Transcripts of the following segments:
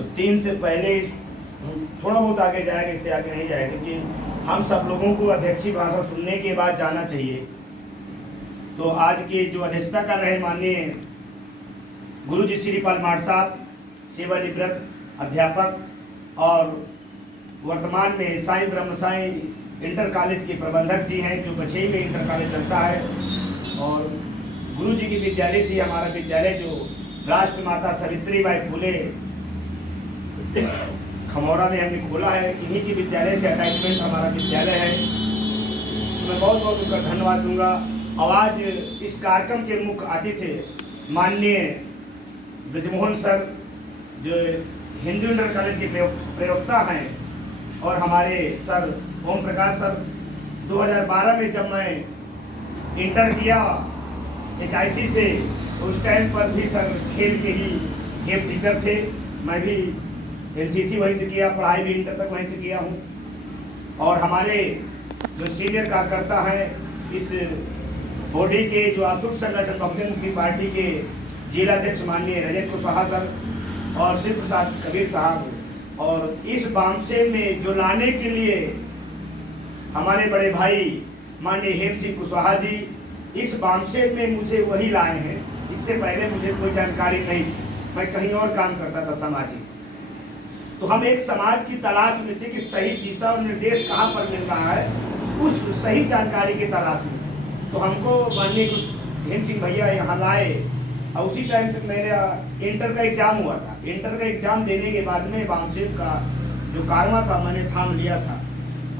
तो 3 से पहले थोड़ा बहुत आगे जाएगा, इससे आगे नहीं जाएगा, क्योंकि हम सब लोगों को अध्यक्षीय भाषण सुनने के बाद जाना चाहिए। तो आज की जो अध्यक्षता कर रहे माननीय गुरु जी श्रीपाल माठ साहब, सेवानिवृत्त अध्यापक और वर्तमान में साईं ब्रह्म साईं इंटर कॉलेज के प्रबंधक जी हैं, जो बछई में इंटर कॉलेज चलता है। और गुरु जी के विद्यालय से हमारा विद्यालय जो राष्ट्रमाता सावित्रीबाई फुले खमौरा में हमने खोला है, इन्हीं के विद्यालय से अटैचमेंट हमारा विद्यालय है। तो मैं बहुत बहुत उनका धन्यवाद दूंगा। और आज इस कार्यक्रम के मुख्य अतिथि माननीय ब्रजमोहन सर, जो हिंदू इंटर कॉलेज के प्रयोक्ता हैं, और हमारे सर ओम प्रकाश सर। 2012 में जब मैं इंटर किया HIC से, उस टाइम पर भी सर खेल के ही गेम टीचर थे। मैं भी NCC वहीं से किया, पढ़ाई भी इंटर तक वहीं से किया हूँ। और हमारे जो सीनियर कार्यकर्ता हैं इस बॉडी के, जो आसुट संगठन बहुजन मुक्ति पार्टी के जिलाध्यक्ष माननीय रजत कुशवाहा सर और शिव प्रसाद कबीर साहब, और इस बामसे में जो लाने के लिए हमारे बड़े भाई माननीय हेम सिंह कुशवाहा जी, इस बामसे में मुझे वही लाए हैं। इससे पहले मुझे कोई जानकारी नहीं, मैं कहीं और काम करता था सामाजिक। तो हम एक समाज की तलाश में थे कि सही दिशा और निर्देश कहाँ पर मिल रहा है, उस सही जानकारी की तलाश में। तो हमको माननीय हेम सिंह भैया यहाँ लाए, और उसी टाइम पे मेरा इंटर का एग्जाम हुआ था। इंटर का एग्जाम देने के बाद में बामसेव का जो कारवा था मैंने थाम लिया था,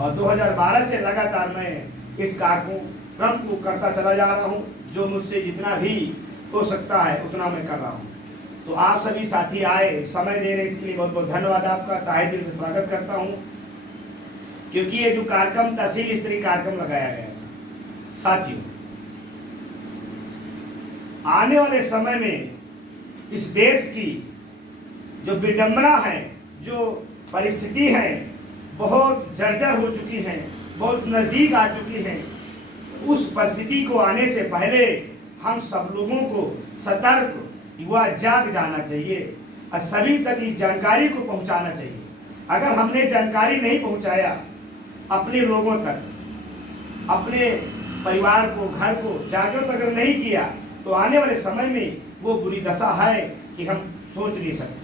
और 2012 से लगातार मैं इस कार्यक्रम को करता चला जा रहा हूँ। जो मुझसे जितना भी हो सकता है उतना मैं कर रहा हूँ। तो आप सभी साथी आए, समय दे रहे, इसके लिए बहुत बहुत धन्यवाद आपका, तहे दिल से स्वागत करता हूँ। क्योंकि ये जो कार्यक्रम तहसील स्तरीय कार्यक्रम लगाया गया है साथियों, आने वाले समय में इस देश की जो विडंबना है, जो परिस्थिति है, बहुत जर्जर हो चुकी है, बहुत नज़दीक आ चुकी है। उस परिस्थिति को आने से पहले हम सब लोगों को सतर्क युवा जाग जाना चाहिए और सभी तक इस जानकारी को पहुंचाना चाहिए। अगर हमने जानकारी नहीं पहुंचाया अपने लोगों तक, अपने परिवार को, घर को जागरूक अगर नहीं किया, तो आने वाले समय में वो बुरी दशा है कि हम सोच नहीं सकते।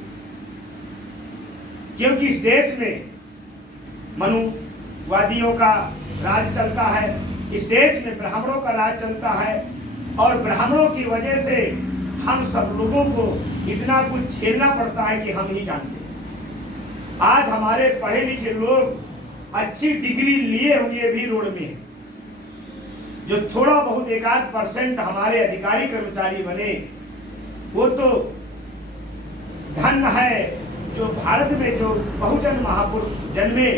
क्योंकि इस देश में मनुवादियों का राज चलता है, इस देश में ब्राह्मणों का राज चलता है, और ब्राह्मणों की वजह से हम सब लोगों को इतना कुछ झेलना पड़ता है कि हम ही जानते हैं। आज हमारे पढ़े लिखे लोग अच्छी डिग्री लिए हुए भी रोड में हैं। जो थोड़ा बहुत 1-8% हमारे अधिकारी कर्मचारी बने, वो तो धन है जो भारत में जो बहुजन महापुरुष जन्मे,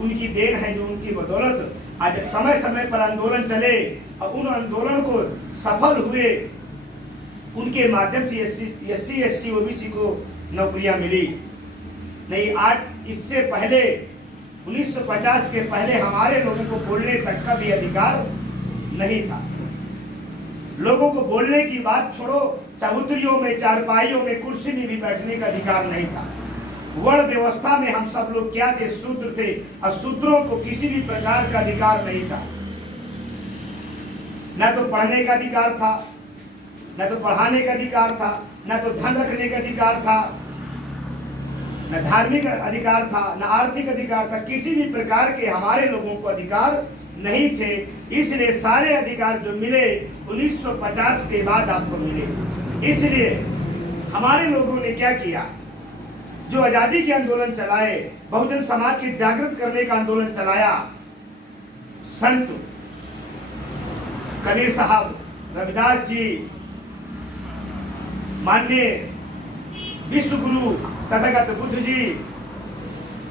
उनकी देन है, जो उनकी बदौलत आज समय समय पर आंदोलन चले और उन आंदोलन को सफल हुए, उनके माध्यम से SC ST OBC को नौकरियां मिली। नहीं, आज इससे पहले 1950 के पहले हमारे लोगों को बोलने तक का भी अधिकार नहीं था। लोगों को बोलने की बात छोड़ो, चबूतरियों में, चारपाइयों में, कुर्सी में भी बैठने का अधिकार नहीं था। वर्ण व्यवस्था में हम सब लोग क्या थे? शूद्र थे, और शूद्रों को किसी भी प्रकार का अधिकार नहीं था। न तो पढ़ने का अधिकार था, न तो पढ़ाने का अधिकार था, न तो धन रखने का अधिकार था, न धार्मिक अधिकार था, न आर्थिक अधिकार था। किसी भी प्रकार के हमारे लोगों को अधिकार नहीं थे। इसलिए सारे अधिकार जो मिले 1950 के बाद आपको मिले। इसलिए हमारे लोगों ने क्या किया? जो आजादी के आंदोलन चलाए, बहुजन समाज के जागृत करने का आंदोलन चलाया, संत कबीर साहब, रविदास जी, माननीय विश्व गुरु तथागत बुद्ध जी,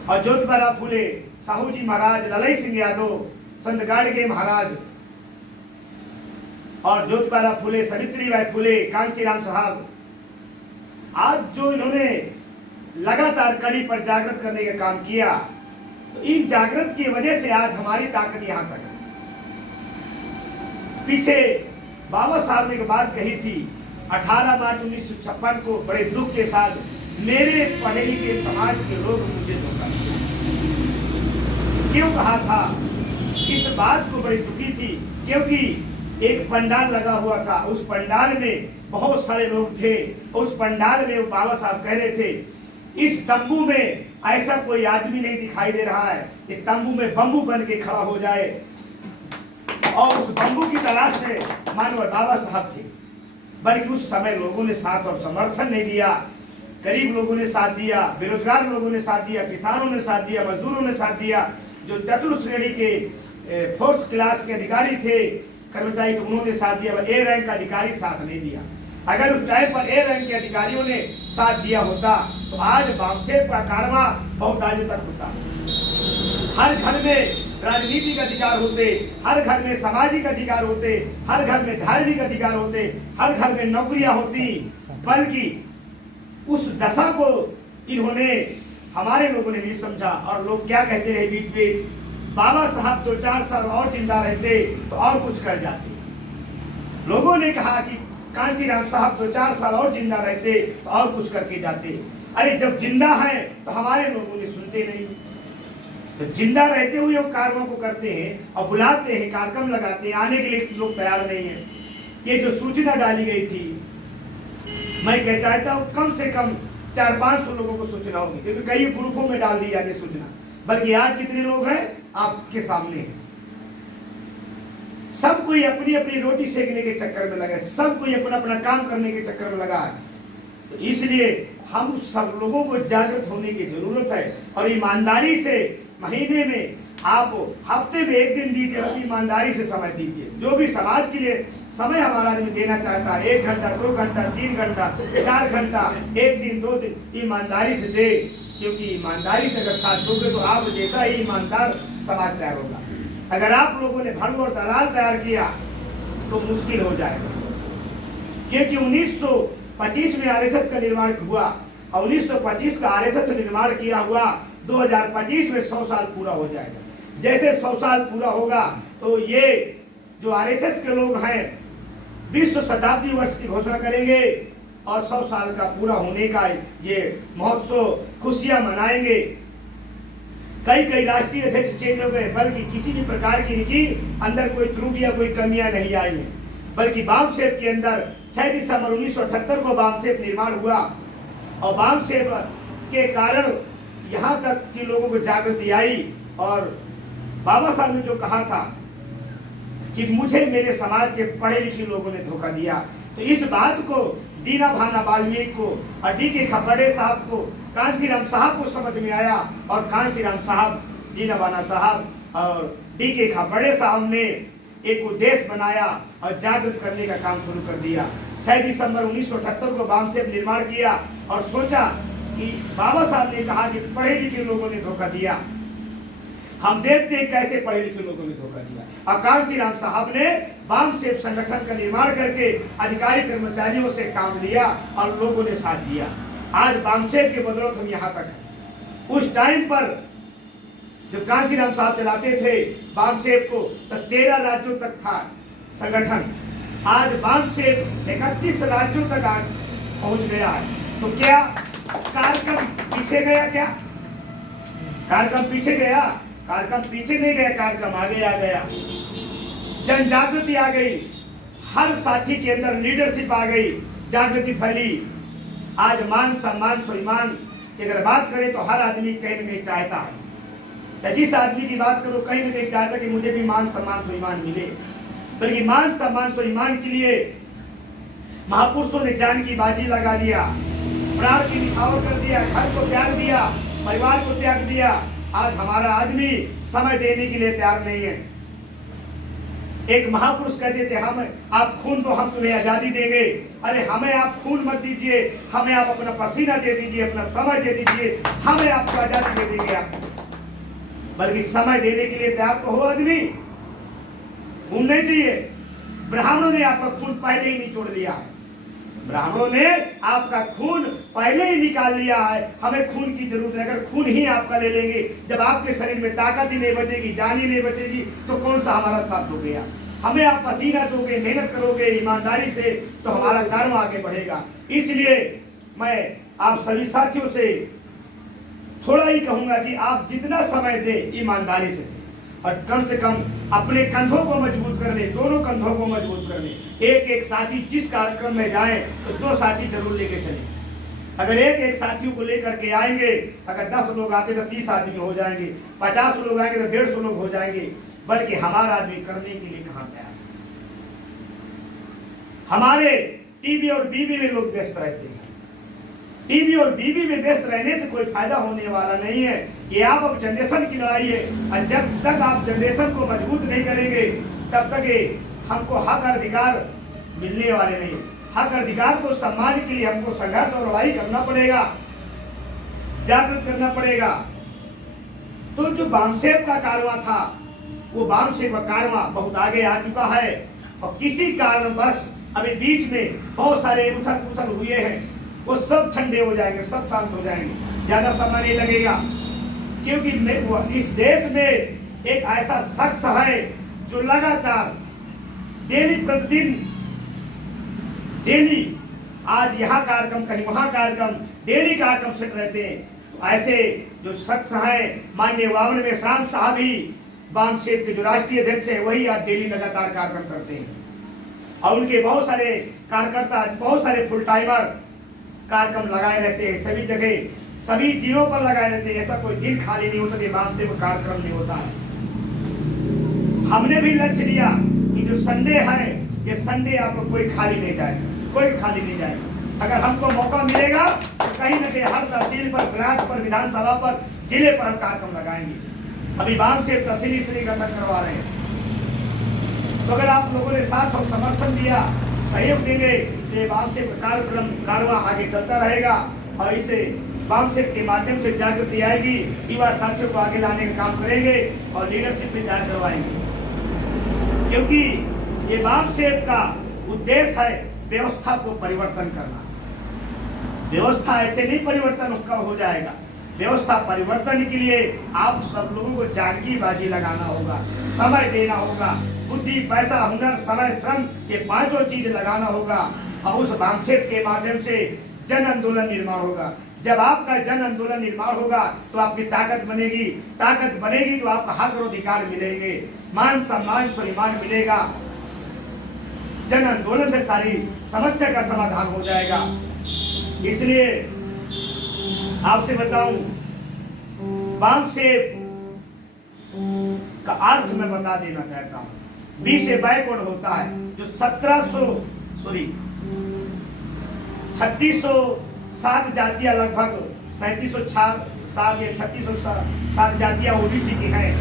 और ज्योतिबा फुले, साहू जी महाराज, ललई सिंह यादव, संत गाडगे महाराज, और ज्योतिबा फुले, सावित्रीबाई फुले, कांशीराम साहब, आज जो इन्होंने लगातार कड़ी पर जागृत करने का काम किया, तो इन जागृत की वजह से आज हमारी ताकत यहाँ तक है। पीछे बाबा साहब ने एक बात कही थी, 18 मार्च 1956 को बड़े दुख के साथ मेरे पढ़े लिखे समाज के लोग मुझे धोखा दिया। क्यों कहा था? इस बात को बड़ी दुखी थी, क्योंकि एक पंडाल लगा हुआ था, उस पंडाल में बहुत सारे लोग थे। उस पंडाल में वो बाबा साहब कह रहे थे, इस तंबू में ऐसा कोई आदमी नहीं दिखाई दे रहा है कि तंबू में बम्बू बन के खड़ा हो जाए। और उस बम्बू की तलाश में मानव बाबा साहब थे, बल्कि उस समय लोगों ने साथ और समर्थन नहीं दिया। गरीब लोगों ने साथ दिया, बेरोजगार लोगों ने साथ दिया, किसानों ने साथ दिया, मजदूरों ने साथ दिया। जो चतुर्थ श्रेणी के 4th क्लास के अधिकारी थे, कर्मचारी थे, उन्होंने साथ दिया। ए रैंक का अधिकारी साथ नहीं दिया। अगर उस टाइम पर ए रैंक के अधिकारियों ने साथ दिया होता तो आज बामसेब का कारवा बहुत आगे तक होता। हर घर में राजनीतिक अधिकार होते, हर घर में सामाजिक अधिकार होते, हर घर में धार्मिक अधिकार होते, हर घर में नौकरियां होती। बल्कि उस दशा को इन्होंने, हमारे लोगों ने नहीं समझा। और लोग क्या कहते रहे बीच बीच, बाबा साहब 2-4 साल और जिंदा रहते तो और कुछ कर जाते। लोगों ने कहा कि कांचीराम साहब 2-4 साल और जिंदा रहते तो और कुछ करके जाते। अरे जब जिंदा है तो हमारे लोगों ने सुनते नहीं। तो जिंदा रहते हुए वो कार्यों को करते हैं और बुलाते हैं, कार्यक्रम लगाते हैं, आने के लिए लोग तैयार नहीं है। ये जो सूचना डाली गई थी, मैं कह चाहता हूँ कम से कम 400-500 लोगों को सूचना होगी, क्योंकि कई ग्रुपों में डाल दी जाती सूचना। बल्कि आज कितने लोग हैं आपके सामने हैं। सब कोई अपनी अपनी रोटी सेकने के चक्कर में लगा है, सब कोई अपना अपना काम करने के चक्कर में लगा है। तो इसलिए हम सब लोगों को जागृत होने की जरूरत है। और ईमानदारी से महीने में आप हफ्ते में 1 दिन दीजिए, ईमानदारी से समय दीजिए। जो भी समाज के लिए समय हमारा आदमी देना चाहता है, 1 घंटा, 2 घंटा, 3 घंटा, 4 घंटा, 1 दिन, 2 दिन, ईमानदारी से दे। क्योंकि ईमानदारी से अगर साथ दोगे तो आप जैसा ही ईमानदार समाज तैयार होगा। अगर आप लोगों ने भंग और दलाल तैयार किया तो मुश्किल हो जाएगा। क्योंकि 1925 में आरएसएस का निर्माण हुआ और 1925 का आरएसएस निर्माण किया हुआ 2025 में 100 साल पूरा हो जाएगा। जैसे 100 साल पूरा होगा तो ये जो आरएसएस के लोग हैं विश्व शताब्दी वर्ष की घोषणा करेंगे और 100 साल का पूरा होने का ये महोत्सव खुशियां मनाएंगे। कई राष्ट्रीय अध्यक्ष चेंज हो गए, बल्कि किसी भी प्रकार की इनकी अंदर कोई त्रुटियां, कोई कमियां नहीं आई है। बल्कि बामसेब के अंदर 6 दिसंबर 1978 को बामसेब निर्माण हुआ और बामसेब के कारण यहाँ तक कि लोगों को जागृति आई। और बाबा साहब ने जो कहा था कि मुझे मेरे समाज के पढ़े लिखे लोगों ने धोखा दिया, तो इस बात को दीना भाना वाल्मीकि को और डी.के. खापर्डे साहब को, कांचीराम साहब को समझ में आया। और कांचीराम साहब, दीना भाना साहब और डी.के. खापर्डे साहब ने एक उद्देश्य बनाया और जागृत करने का काम शुरू कर दिया। 6 दिसंबर 1978 को बामसेब निर्माण किया और सोचा कि बाबा साहब ने कहा कि पढ़े लिखे लोगों ने धोखा दिया, हम देखते हैं कैसे पढ़े लिखे लोगों ने धोखा दिया। और कांचीराम साहब ने बामसेब संगठन का निर्माण करके अधिकारी कर्मचारियों से काम लिया और लोगों ने साथ दिया। आज बामसेब के बदौलत हम यहाँ तक हैं। उस टाइम पर जब कांचीराम साहब चलाते थे बामसेब को तो 13 राज्यों तक था संगठन। आज बामसेब 31 राज्यों तक आज पहुंच गया है। तो क्या कार्यक्रम पीछे गया? क्या कार्यक्रम पीछे गया? कार्यक्रम पीछे नहीं गया, कार्यक्रम आगे आ गया। जन जागृति आ गई, हर साथी के अंदर लीडरशिप आ गई, जागृति फैली। आज मान सम्मान स्वाभिमान की अगर बात करें तो हर आदमी कहीं न कहीं चाहता है, या जिस आदमी की बात करो कहीं न कहीं चाहता कि मुझे भी मान सम्मान स्वाभिमान मिले। बल्कि मान सम्मान स्वाभिमान के लिए महापुरुषों ने जान की बाजी लगा दिया, प्राण की निछावर कर दिया, घर को त्याग दिया, परिवार को त्याग दिया। आज हमारा आदमी समय देने के लिए तैयार नहीं है। एक महापुरुष कहते थे, हम आप खून दो हम तुम्हें आजादी देंगे। अरे हमें आप खून मत दीजिए, हमें आप अपना पसीना दे दीजिए, अपना समय दे दीजिए, हमें आपको आजादी दे देंगे आप। बल्कि समय देने के लिए तैयार तो हो आदमी, खून नहीं चाहिए। ब्राह्मणों ने आपका खून पहले ही निचोड़ लिया, ब्राह्मणों ने आपका खून पहले ही निकाल लिया है। हमें खून की जरूरत है। अगर खून ही आपका ले लेंगे, जब आपके शरीर में ताकत ही नहीं बचेगी, जान ही नहीं बचेगी, तो कौन सा हमारा साथ दोगे आप? हमें आप पसीना दोगे, मेहनत करोगे ईमानदारी से, तो हमारा कर्म आगे बढ़ेगा। इसलिए मैं आप सभी साथियों से थोड़ा ही कहूंगा कि आप जितना समय दें ईमानदारी से दें और कम से कम अपने कंधों को मजबूत कर ले, दोनों कंधों को मजबूत कर ले। एक एक साथी जिस कार्यक्रम में जाएं तो 2 साथी जरूर लेके चलें। अगर एक एक साथियों को लेकर के आएंगे, अगर 10 लोग आते तो 30 आदमी हो जाएंगे, 50 लोग आएंगे तो 150 लोग हो जाएंगे। बल्कि हमारा आदमी करने के लिए कहाँ तैयार? हमारे टीवी और बीवी में लोग व्यस्त रहते हैं। टीवी और बीवी में व्यस्त रहने से कोई फायदा होने वाला नहीं है। ये आप अब जनरेशन की लड़ाई है और जब तक आप जनरेशन को मजबूत नहीं करेंगे तब तक हमको हक अधिकार मिलने वाले नहीं। हक अधिकार को सम्मान के लिए हमको संघर्ष और लड़ाई करना पड़ेगा, जागृत करना पड़ेगा। तो जो बामसेब का कारवां था वो बामसेब का कारवां बहुत आगे आ चुका है और किसी कारणवश अभी बीच में बहुत सारे उथल पुथल हुए हैं, वो सब ठंडे हो जाएंगे, सब शांत हो जाएंगे, ज्यादा समय नहीं लगेगा। क्योंकि इस देश में एक ऐसा शख्स है जो लगातार डेली प्रतिदिन डेली आज यहाँ कार्यक्रम कहीं वहाँ कार्यक्रम, डेली कार्यक्रम सेट रहते हैं। तो ऐसे जो शख्स है माननीय वामन मेश्राम साहब ही बामसेब के जो राष्ट्रीय अध्यक्ष है वही आज डेली लगातार कार्यक्रम करते हैं और उनके बहुत सारे कार्यकर्ता, बहुत सारे फुल टाइमर कार्यक्रम लगाए रहते हैं। सभी जगह सभी दिनों पर लगाए रहते हैं। ऐसा कोई दिन खाली नहीं होता कि बामसेब कार्यक्रम नहीं होता है। हमने भी लक्ष्य लिया कि जो संडे है ये संडे आपको कोई खाली नहीं जाएगा, कोई खाली नहीं जाएगा। अगर हमको मौका मिलेगा तो कहीं न कहीं हर तहसील पर, ब्लॉक पर, विधानसभा पर, जिले पर हम कार्यक्रम लगाएंगे। अभी बामसेब तहसील स्त्री गठन करवा रहे हैं। तो अगर आप लोगों ने साथ और समर्थन दिया, सहयोग देंगे तो ये बामसेब कार्यक्रम कारवां आगे चलता रहेगा और इसे बामसेब के माध्यम से जागृति आएगी। युवा साथियों को आगे लाने का काम करेंगे और लीडरशिप में तैयार करवाएंगे। क्योंकि ये बामसेब का उद्देश्य है व्यवस्था को परिवर्तन करना। व्यवस्था ऐसे नहीं परिवर्तन हो जाएगा। व्यवस्था परिवर्तन के लिए आप सब लोगों को जानकीबाजी लगाना होगा, समय देना होगा, बुद्धि, पैसा, हुनर, समय, श्रम ये 5 चीज लगाना होगा और उस बामसेब के माध्यम से जन आंदोलन निर्माण होगा। जब आपका जन आंदोलन निर्माण होगा तो आपकी ताकत बनेगी, ताकत बनेगी तो आपका हक और अधिकार मिलेंगे, मान सम्मान स्वाभिमान मिलेगा। जन आंदोलन से सारी समस्या का समाधान हो जाएगा। इसलिए आपसे बताऊं, बामसेब का अर्थ मैं बता देना चाहता हूं। बी से बैकवर्ड होता है जो 3607 जातियां, लगभग 3707 या 3607 जातियां ओबीसी की हैं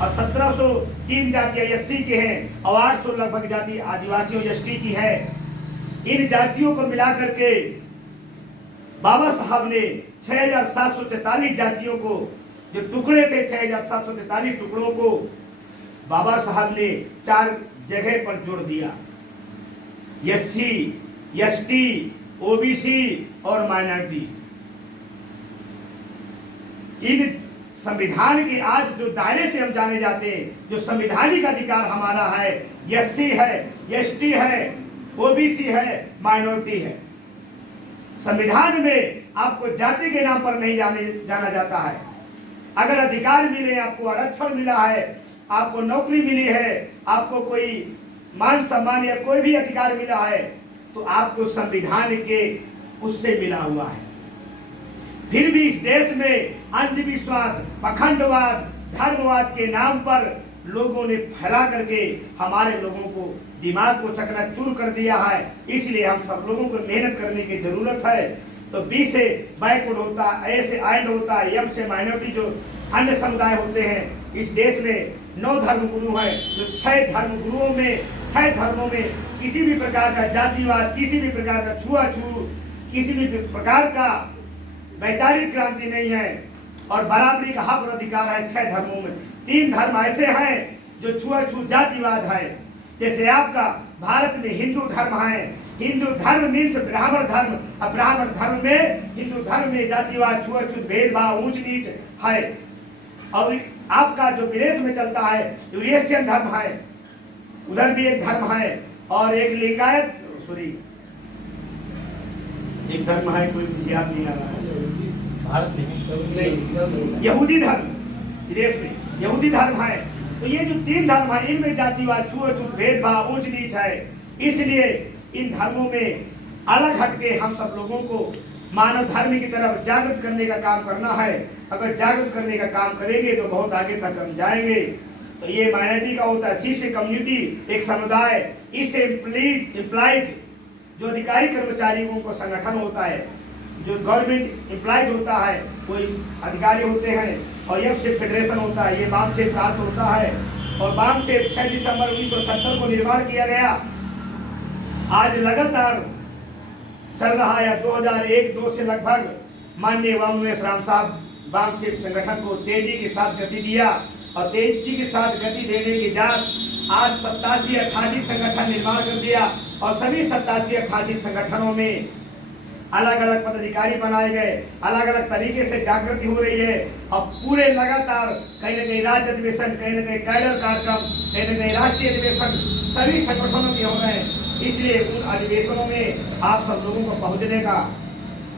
और 1703 जातियां एससी के हैं और 800 लगभग जाति आदिवासियों एसटी की है। इन जातियों को मिलाकर के बाबा साहब ने 6743 जातियों को, जो टुकड़े थे 6743 टुकड़ों को बाबा साहब ने 4 जगह पर जोड़ दिया। एससी, एसटी, ओबीसी और माइनॉरिटी। इन संविधान के आज जो दायरे से हम जाने जाते हैं, जो संवैधानिक अधिकार हमारा है, एससी है, एसटी है, ओबीसी है, माइनॉरिटी है। संविधान में आपको जाति के नाम पर नहीं जाना जाता है। अगर अधिकार मिले, आपको आरक्षण मिला है, आपको नौकरी मिली है, आपको कोई मान सम्मान या कोई भी अधिकार मिला है तो आपको संविधान के उससे मिला हुआ है। फिर भी इस देश में अंधविश्वास, पखंडवाद, धर्मवाद के नाम पर लोगों ने फैला करके हमारे लोगों को दिमाग को चकनाचूर कर दिया है। इसलिए हम सब लोगों को मेहनत करने की जरूरत है। तो बी से बैकवर्ड होता है, ए से एंड होता है, एम से माइनॉरिटी जो अन्य समुदाय होते हैं। इस देश में 9 धर्मगुरु हैं जो 6 धर्मगुरुओं में, 6 धर्मों में किसी भी प्रकार का जातिवाद, किसी भी प्रकार का छुआछूत, किसी भी प्रकार का वैचारिक क्रांति नहीं है और बराबरी का हक और अधिकार है 6 धर्मों में। 3 धर्म ऐसे हैं जो छुआछूत जातिवाद है। जैसे आपका भारत में हिंदू धर्म है, हिंदू धर्म मीन्स ब्राह्मण धर्म, और ब्राह्मण धर्म में, हिंदू धर्म में जातिवाद, छुआछूत, भेदभाव, ऊंच नीच है। और आपका जो विदेश में चलता है यूरेशियन धर्म है, उधर भी एक धर्म है और एक लिंगायत एक धर्म है, कोई मुझे याद नहीं आ रहा है, भारत में नहीं, यहूदी धर्म, विदेश में यहूदी धर्म है। तो ये जो 3 धर्म है, इनमें जातिवाद, छुआछूत, भेदभाव, ऊंच नीच है। इसलिए इन धर्मों में अलग हटके हम सब लोगों को मानव धर्म की तरफ जागृत करने का काम करना है। अगर जागृत करने का काम करेंगे तो बहुत आगे तक हम जाएंगे। तो ये माइनॉरिटी का होता है, सी से कम्युनिटी, एक समुदाय, इससे इम्प्लाइज जो अधिकारी कर्मचारियों को संगठन होता है, जो गवर्नमेंट एम्प्लॉयज होता है कोई अधिकारी होते हैं, और एफ से फेडरेशन होता है, ये बाम से प्राप्त होता है। और बाम से 6 दिसंबर 1970 को निर्माण किया गया। आज लगातार चल रहा है 2001-2 से लगभग। माननीय वामनेश राम साहब वाम से संगठन को तेजी के साथ गति दिया, और तेजी के साथ गति देने के बाद आज 87-88 संगठन निर्माण कर दिया, और सभी 87-88 संगठनों में अलग अलग पदाधिकारी बनाए गए, अलग अलग तरीके से जागृति हो रही है। अब पूरे लगातार कहीं न कहीं राज्य अधिवेशन, कहीं न कहीं कैडर कार्यक्रम, कहीं न कहीं राष्ट्रीय अधिवेशन सभी संगठनों के हो रहे हैं। इसलिए उन अधिवेशनों में आप सब लोगों को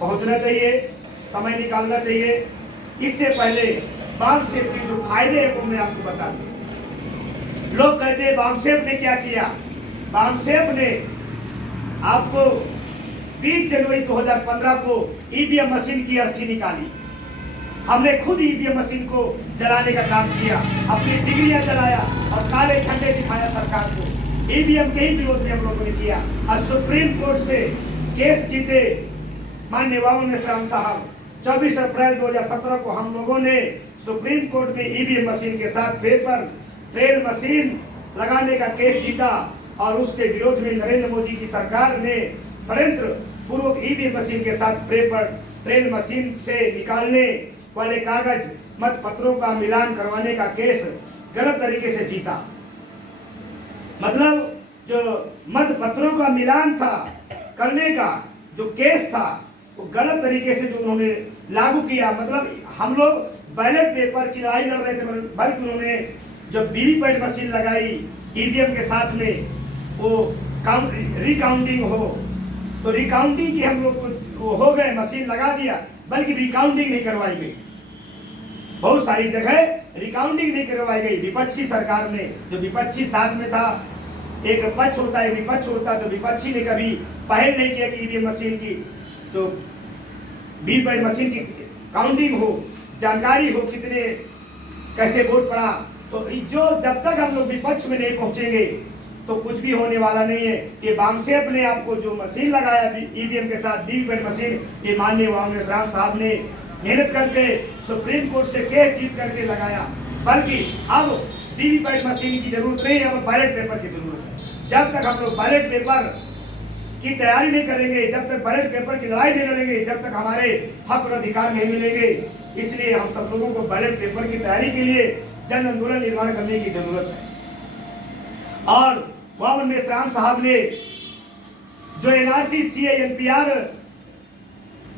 पहुंचना चाहिए, समय निकालना चाहिए। इससे पहले बामसेफ के जो फायदे हैं वो मैं आपको बता दूं। लोग कहते हैं बामसेफ ने क्या किया। बामसेफ ने आपको 20 जनवरी 2015 को ईवीएम मशीन की अर्थी निकाली। हमने खुद ईवीएम मशीन को जलाने का काम किया, अपनी डिग्रियां जलाया और काले झंडे दिखाया सरकार को। ईवीएम के ही विरोध में हम लोगों ने किया। अब सुप्रीम कोर्ट से केस जीते माननीय वामनेश राम साहब। 24 अप्रैल 2017 को हम लोगों ने सुप्रीम कोर्ट में ईवीएम मशीन के साथ पेपर ट्रेल मशीन लगाने का केस जीता, और उसके विरोध में नरेंद्र मोदी की सरकार ने षड्यंत्र पूर्वक ईवीएम मशीन के साथ पेपर ट्रेल मशीन से निकालने वाले कागज मत पत्रों का मिलान करवाने का केस गलत तरीके से जीता। मतलब जो मत पत्रों का मिलान था करने का जो केस था वो गलत तरीके से जो उन्होंने लागू किया। मतलब हम लोग बैलेट पेपर की लड़ाई लड़ रहे थे, बल्कि उन्होंने जब वीवीपैट मशीन लगाई ईवीएम के साथ में, वो रिकाउंटिंग हो तो रिकाउंटिंग की हम लोग को हो गए, मशीन लगा दिया, बल्कि रिकाउंटिंग नहीं करवाई गई। बहुत सारी जगह रिकाउंटिंग नहीं करवाई गई। विपक्षी सरकार ने, जो विपक्षी साथ में था, एक पक्ष होता है विपक्ष होता है, तो विपक्षी ने कभी पहल नहीं किया कि ईवीएम मशीन की जो वीवीपैट मशीन की काउंटिंग हो, जानकारी हो कितने कैसे वोट पड़ा। तो जो जब तक हम लोग विपक्ष में नहीं पहुंचेंगे तो कुछ भी होने वाला नहीं है। ये बामसेफ ने आपको जो मशीन लगाया ईवीएम के साथ वीवीपैट मशीन, ये माननीय वामनेश राम साहब ने मेहनत करके सुप्रीम कोर्ट से केस जीत करके लगाया। बल्कि अब वीवीपैट मशीन की जरूरत नहीं है, अब बैलेट पेपर की जरूरत है। जब तक हम लोग बैलेट पेपर की तैयारी नहीं करेंगे, जब तक बैलेट पेपर की लड़ाई नहीं लड़ेंगे, जब तक हमारे हक और अधिकार नहीं मिलेंगे। इसलिए हम सब लोगों को बैलेट पेपर की तैयारी के लिए जन आंदोलन निर्माण करने की जरूरत है। और वामनेश राम साहब ने जो एनआरसी, सीए, एनपीआर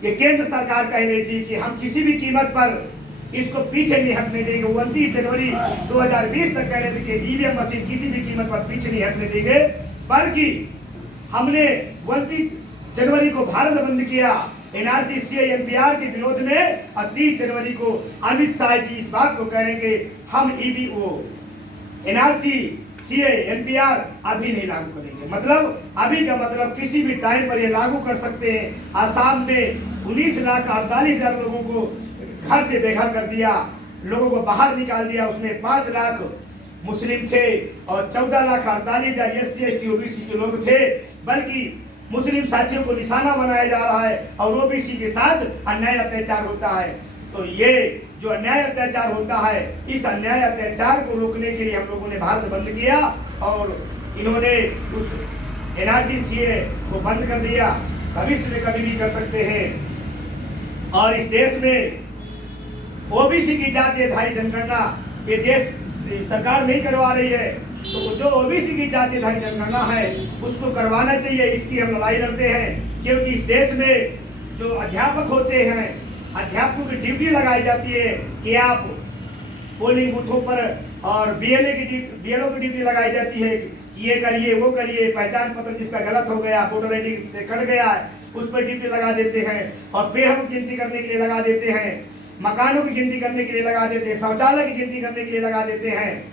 ये केंद्र सरकार कह रही थी कि हम किसी भी कीमत पर इसको पीछे नहीं हटने देंगे। 29 जनवरी 2020 तक कह रहे थे कि ईवीएम मशीन किसी भी कीमत पर पीछे नहीं हटने देंगे, बल्कि हमने 29 जनवरी को भारत बंद किया एनआरसी, सीए, एनपीआर के विरोध में, और 30 जनवरी को अमित शाह जी इस बात को कह रहे हैं कि हम एनआरसी, सीए, एनपीआर अभी नहीं लागू करेंगे। मतलब अभी का मतलब किसी भी टाइम पर ये लागू कर सकते हैं। आसाम में 19,48,000 लोगों को घर से बेघर कर दिया, लोगों को बाहर निकाल दिया। उसमें 5 लाख मुस्लिम थे और 14,48,000 SC, ST, OBC के लोग थे। बल्कि मुस्लिम साथियों को निशाना बनाया जा रहा है और OBC के साथ अन्याय अत्याचार होता है। तो ये जो अन्याय अत्याचार होता है, इस अन्याय अत्याचार को रोकने के लिए हम लोगों ने भारत बंद किया, और इन्होंने उस एनआरसी, सीए को बंद कर दिया। भविष्य में कभी भी कर सकते हैं। और इस देश में ओबीसी की जातीयधारी जनगणना ये देश सरकार नहीं करवा रही है, तो जो ओबीसी की जातीयधारी जनगणना है उसको करवाना चाहिए। इसकी हम लड़ाई लड़ते हैं, क्योंकि इस देश में जो अध्यापक होते हैं, अध्यापकों की ड्यूटी लगाई जाती है कि आप पोलिंग बूथों पर, और बीएलओ की ड्यूटी लगाई जाती है कि ये करिए वो करिए, पहचान पत्र जिसका गलत हो गया, वोटर आईडी से कट गया है, उस पर ड्यूटी लगा देते हैं और पेड़ों की गिनती करने के लिए लगा देते हैं, मकानों की गिनती करने के लिए लगा देते हैं, शौचालय की गिनती करने के लिए लगा देते हैं।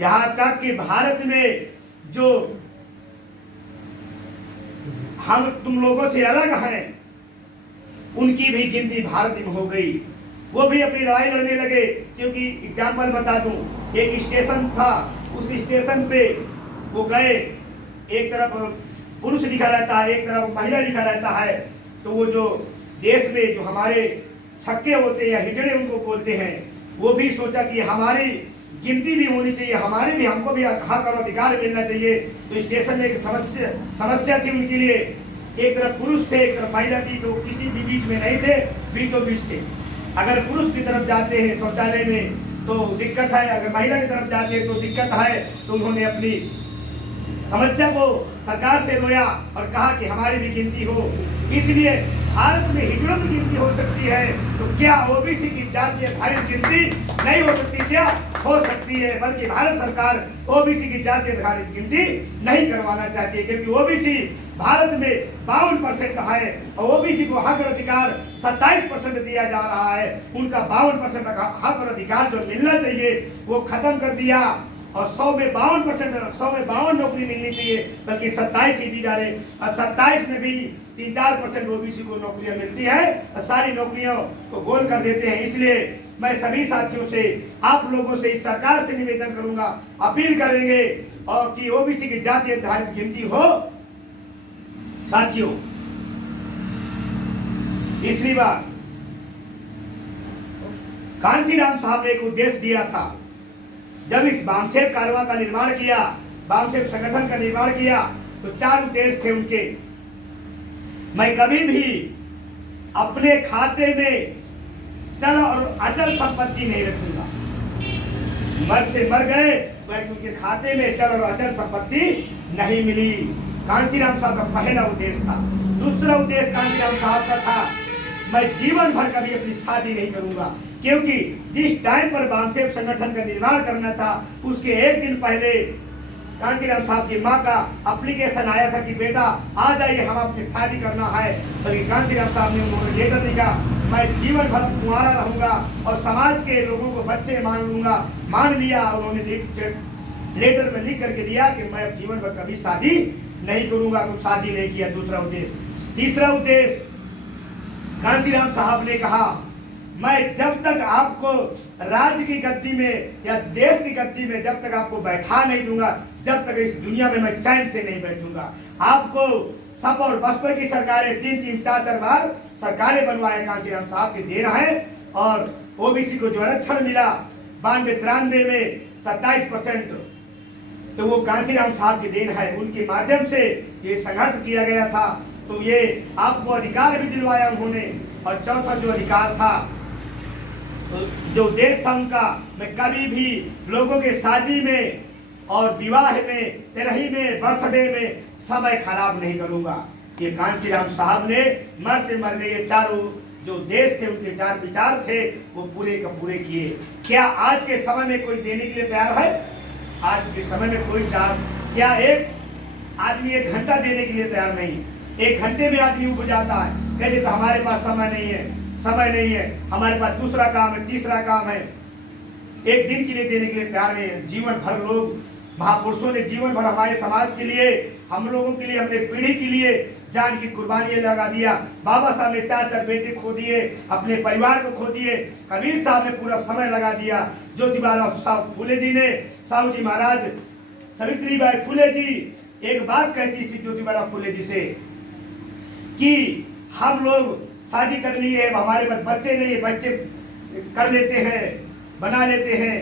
यहाँ तक कि भारत में जो हम तुम लोगों से अलग हैं उनकी भी गिनती भारत में हो गई। वो भी अपनी लड़ाई लड़ने लगे। क्योंकि एग्जाम्पल बता दूं, एक स्टेशन था, उस स्टेशन पे वो गए, एक तरफ पुरुष लिखा रहता है, एक तरफ महिला लिखा रहता है। तो वो जो देश में जो हमारे छक्के होते हैं या हिजड़े उनको बोलते हैं, वो भी सोचा कि हमारी गिनती भी होनी चाहिए, हमको भी हक और अधिकार मिलना चाहिए। तो स्टेशन में एक समस्या थी उनके लिए, एक तरफ पुरुष थे, एक तरफ महिला थी, तो किसी भी बीच में नहीं थे, बीचों बीच थे। अगर पुरुष की तरफ जाते हैं शौचालय में तो दिक्कत है, अगर महिला की तरफ जाते हैं तो दिक्कत है। तो उन्होंने अपनी समस्या को सरकार से रोया और कहा कि हमारी भी गिनती हो। इसलिए भारत में हिजड़ों की गिनती हो सकती है, तो क्या ओबीसी की जातीय आधारित गिनती नहीं हो सकती? क्या हो सकती है, बल्कि भारत सरकार ओबीसी की जातीय आधारित गिनती नहीं करवाना चाहती है। क्योंकि ओबीसी भारत में 52% है और ओबीसी को हक और अधिकार 27% दिया जा रहा है। उनका 52% हक और अधिकार जो मिलना चाहिए वो खत्म कर दिया और 100 में 52 नौकरी मिलनी चाहिए, बल्कि 27 ही दी जा रही। और 27 में भी 3-4% ओबीसी को नौकरियां मिलती है और सारी नौकरियों को गोल कर देते हैं। इसलिए मैं सभी साथियों से, आप लोगों से, इस सरकार से निवेदन करूंगा, अपील करेंगे और कि ओबीसी की जातीय आधारित गिनती हो। साथियों, तीसरी बात, कांशीराम साहब ने एक उद्देश्य दिया था। जब इस बामसेफ कारवां का निर्माण किया, बामसेफ संगठन का निर्माण किया, तो 4 उद्देश्य थे उनके। मैं कभी भी अपने खाते में चल और अचल संपत्ति नहीं रखूंगा। मर से मर गए पर उनके खाते में चल और अचल संपत्ति नहीं मिली। कांशीराम साहब का पहला उद्देश्य था। दूसरा उद्देश्य कांशीराम साहब का था, मैं जीवन भर कभी अपनी शादी नहीं करूंगा। क्योंकि जिस टाइम पर बामसेफ संगठन का निर्माण करना था, उसके एक दिन पहले कांशीराम साहब की मां का एप्लीकेशन आया था कि बेटा आ जाइए, हम आपकी शादी करना है। तो कांशीराम साहब ने उन्होंने लेटर लिखा, मैं जीवन भर कुंवारा रहूंगा और समाज के लोगों को बच्चे मान लूंगा। मान लिया। उन्होंने लेटर में लिख करके दिया कि मैं अब जीवन भर कभी शादी नहीं करूंगा। तो शादी नहीं किया। दूसरा उद्देश्य। तीसरा उद्देश्य, कांशीराम साहब ने कहा, मैं जब तक आपको राज्य की गद्दी में या देश की गद्दी में जब तक आपको बैठा नहीं दूंगा, जब तक इस दुनिया में मैं चैन से नहीं बैठूंगा। आपको सपा और बसपा की सरकारें 3-3, 4-4 बार सरकारें बनवाए कांशीराम साहब के देन है। और ओबीसी को जो आरक्षण मिला 92-93 में 27%, तो वो कांशीराम साहब के देन है। उनके माध्यम से ये संघर्ष किया गया था। तो ये आपको अधिकार भी दिलवाया उन्होंने। और चौथा जो अधिकार था, जो देश था उनका, मैं कभी भी लोगों के शादी में और विवाह में, तिरही में, बर्थडे में समय खराब नहीं करूंगा। ये कांशीराम साहब ने मर से मर गए। ये चारों जो देश थे, उनके 4 विचार थे, वो पूरे का पूरे किए। क्या आज के समय में कोई देने के लिए तैयार है? आज के समय में कोई क्या एक आदमी 1 घंटा देने के लिए तैयार नहीं? 1 घंटे में आदमी उब जाता है, कहते तो हमारे पास समय नहीं है, हमारे पास दूसरा काम है, तीसरा काम है। 1 दिन के लिए देने के लिए तैयार नहीं है। जीवन भर लोग, महापुरुषों ने जीवन भर हमारे समाज के लिए, हम लोगों के लिए, हमने पीढ़ी के लिए जान की कुर्बानियां लगा दिया। बाबा साहब ने 4-4 बेटे खो दिए, अपने परिवार को खो दिए। कबीर साहब ने पूरा समय लगा दिया। ज्योतिबा फूले जी ने, साहू जी महाराज, सावित्रीबाई फूले जी एक बात कहती थी ज्योतिबा फूले जी से कि हम लोग शादी करनी है, हमारे पास बच्चे नहीं है, बच्चे कर लेते हैं, बना लेते हैं,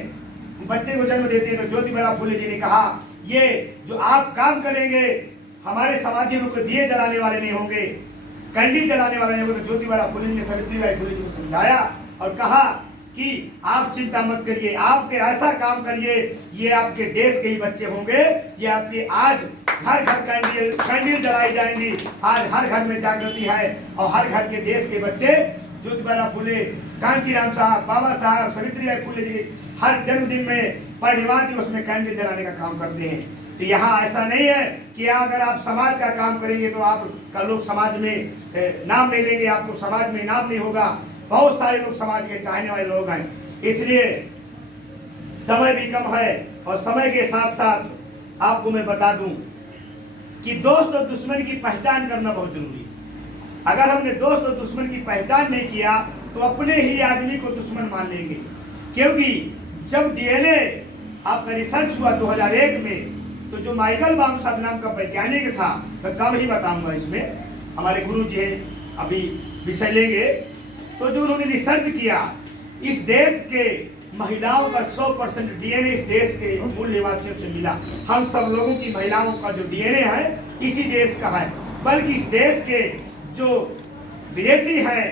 बच्चे को जन्म देते हैं। तो ज्योतिबा फूले जी ने कहा, ये जो आप काम करेंगे, हमारे समाजी लोग को दिए जलाने वाले नहीं होंगे, कैंडी जलाने वाले नहीं होंगे। तो ज्योतिबा फूले जी ने सावित्रीबाई फूले जी को समझाया और कहा कि आप चिंता मत करिए, आपके ऐसा काम करिए, ये आपके देश के ही बच्चे होंगे। ये आपके आज हर घर कैंडल जलाई जाएंगी। आज हर घर में जागृति है और हर घर के देश के बच्चे ज्योतिबा फूले, कांशीराम साहब, बाबा साहब, सावित्रीबाई फूले जी हर जन्मदिन में, पूर्णिमा दिवस में कैंडल जलाने का काम करते हैं। तो यहाँ ऐसा नहीं है कि अगर आप समाज का काम करेंगे तो आप कल लोग समाज में नाम नहीं लेंगे, आपको समाज में नाम नहीं होगा। बहुत सारे लोग समाज के चाहने वाले लोग हैं, इसलिए समय भी कम है। और समय के साथ साथ आपको मैं बता दूं कि दोस्त और दुश्मन की पहचान करना बहुत जरूरी है। अगर हमने दोस्त और दुश्मन की पहचान नहीं किया तो अपने ही आदमी को दुश्मन मान लेंगे। क्योंकि जब डीएनए आपका रिसर्च हुआ 2001 में, तो जो माइकल बामसाद नाम का वैज्ञानिक था, मैं कम ही बताऊंगा इसमें, हमारे गुरु जी हैं, अभी विषय लेंगे। तो जो उन्होंने रिसर्च किया, इस देश के महिलाओं का 100% डीएनए इस देश के मूल निवासियों से मिला। हम सब लोगों की महिलाओं का जो डीएनए है इसी देश का है, बल्कि इस देश के जो विदेशी हैं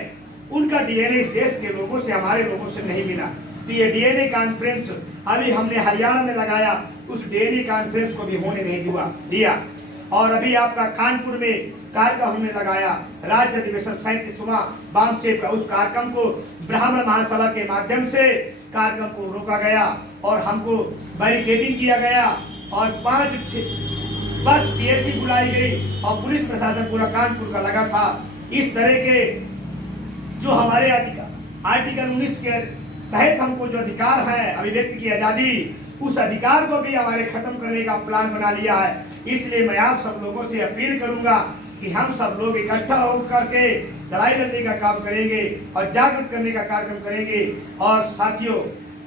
उनका डीएनए इस देश के लोगों से, हमारे लोगों से नहीं मिला। तो ये डीएनए कॉन्फ्रेंस अभी हमने हरियाणा में लगाया, उस डीएनए कॉन्फ्रेंस को भी होने नहीं दिया। और अभी आपका कानपुर में कार्यक्रम हमने लगाया, राज्य अधिवेशन 37वां बामसेब का, उस कार्यक्रम को ब्राह्मण महासभा के माध्यम से कार्यक्रम को रोका गया और हमको बैरिकेडिंग किया गया और 5 बस पीएससी बुलाई गई और पुलिस प्रशासन पूरा कानपुर का लगा था। इस तरह के जो हमारे आर्टिकल 19 के तहत हमको जो अधिकार है अभिव्यक्ति की आजादी, उस अधिकार को भी हमारे खत्म करने का प्लान बना लिया है। इसलिए मैं आप सब लोगों से अपील करूंगा कि हम सब लोग इकट्ठा होकर के लड़ाई लड़ने का काम करेंगे और जागृत करने का कार्यक्रम करेंगे। और साथियों,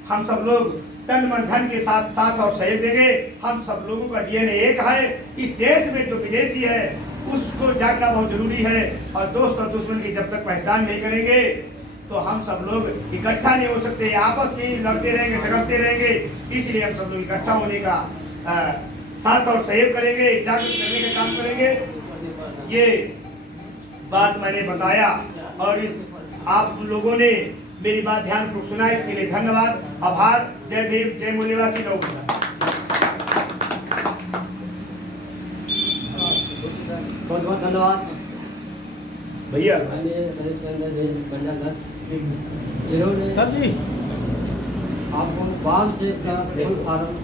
हम सब लोग तन मन धन के साथ साथ और सहयोग देंगे। हम सब लोगों का डीएनए एक है। इस देश में जो विदेशी है उसको जागना बहुत जरूरी है। और दोस्त और दुश्मन की जब तक पहचान नहीं करेंगे तो हम सब लोग इकट्ठा नहीं हो सकते, आपस में लड़ते रहेंगे, झगड़ते रहेंगे। इसलिए हम सब लोग इकट्ठा होने का साथ और सहयोग करेंगे, जागृत करने का काम करेंगे। ये बात मैंने बताया और आप लोगों ने मेरी बात ध्यानपूर्वक सुना, इसके लिए धन्यवाद, आभार। जय भीम, जय मूल्यवासी लोग। बहुत बहुत धन्यवाद भैया। जिन्होंने सर जी आपको बांस से फुल फार्म